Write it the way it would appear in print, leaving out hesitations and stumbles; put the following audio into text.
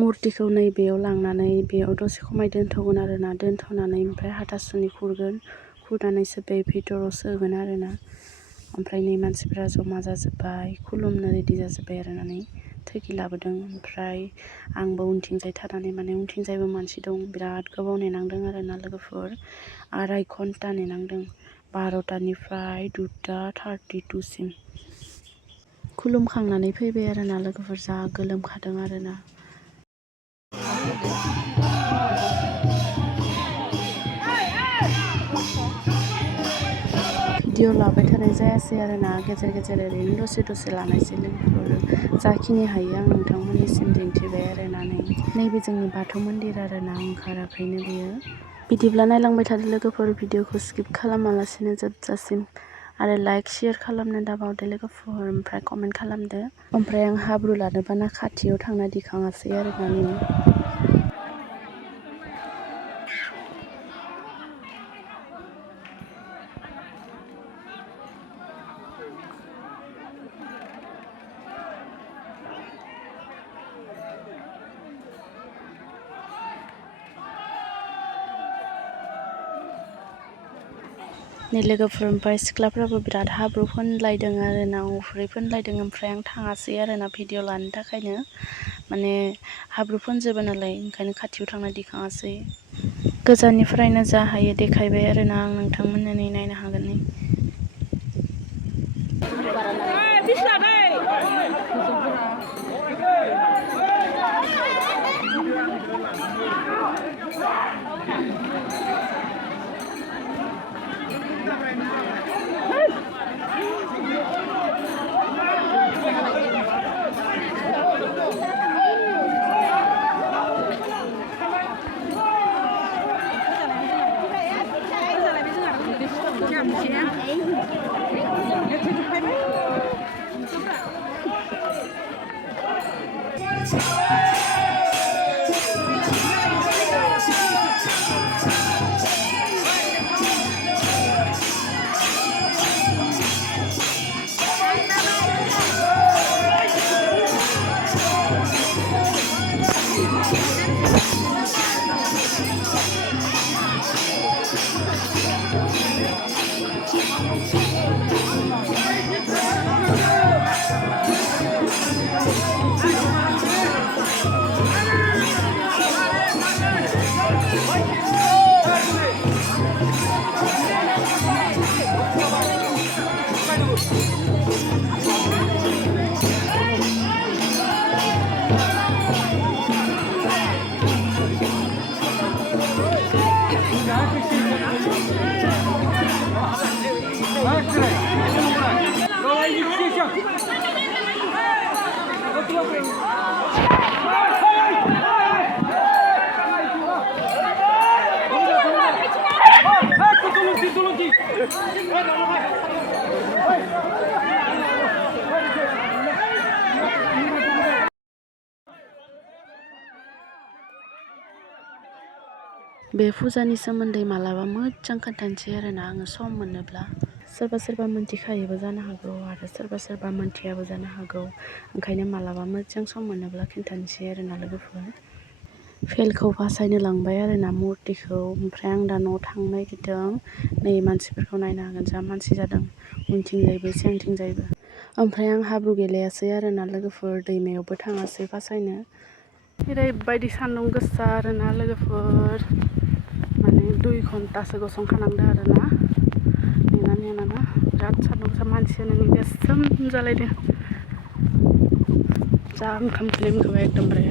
मुर्तिखौ नैबेयाव लांनानै बेयाव दसे खमाय दोनथ'गोन आरोना दोनथ'नानै ओमफ्राय हाथासुनि खुरगोन खुरनानैसो बे भितराव सोगोन आरोना ओमफ्राय नै मानसिफ्रा जमा जाजोब्बाय खुलुमनो रेडि जाजोब्बाय आरोना नै थोगि लाबोदों ओमफ्राय आंबो उनथिंजाय थानानै माने उनथिंजायबो मानसि दं बिराद गोबाव नेनांदों आरोना लोगोफोर 2.5 घन्टा नेनांदों 12टानिफ्राय 2:32 सिम खुलुमखांनानै फैबाय आरोना लोगोफोर जा गोलोमखादों आरोना भिडिअ लाबाय थानाय जायासै आरोना गेजेर गेजेर ओरैनो दसे दसे लानायसै लोगोफोर जाखिनि हायो आं नोंथांमोननिसिम दिन्थिबाय आरोना नैबे जोंनि बाथौ मन्दिर आरोना ओंखाराखैनो बेयो बिदिब्ला नायलांबाय थादो लोगोफोर भिडिअखौ स्किप खालामालासिनो जोबजासिम आरो लाइक शेयार खालामनो दाबावदो लोगोफोर ओमफ्राय कमेन्ट खालामदो ओमफ्राय आं हाब्रु लानोबाना खाथियाव थांना दिखाङासै आरोना नै लोगोफोर ओमफ्राय सिख्लाफ्राबो बिराद हाब्रु फोनलायदों आरोना उफ्रै फोनलायदों ओमफ्राय आं थाङासै आरोना भिडिअ लानो थाखायनो माने हाब्रु फोनजोबो नालाय ओंखायनो खाथियाव थांना दिखाङासै गोजाननिफ्रायनो जा हायो देखायबाय आरोना आं नोंथांमोननो नायनो हागोन बे फुजानि सोमोन्दै मालाबा मोजां खोन्थानोसै आरोना आङो सम मोनोब्ला सोरबा मोनथिखायोबो जानो हागौ आरो सोरबा मोनथियाबो जानो हागौ ओंखायनो मालाबा मोजां सम मोनोब्ला खिन्थानोसै आरोना लोगोफोर फेलखौ बासायनो लांबाय आरोना मुर्तिखौ ओमफ्राय आं दा न'आव थांनो नागिरदों नै मानसिफोरखौ नायनो हागोन जा मानसि जादों उनथिंजायबो सिगांथिंजायबो ओमफ्राय आं हाब्रु गेलेयासै आरोना लोगोफोर दैमायावबो थाङासै बासायनो ओरैबायदि सान्दुं गोसा आरोना लोगोफोर माने 2 घन्टासो गसंखानांदों आरोना नेनानै बिराद सान्दुं गोसा मानसियानो गोसोम जालायदों जा ओंखाम खैलाय मोनखाबाय एकदमबारे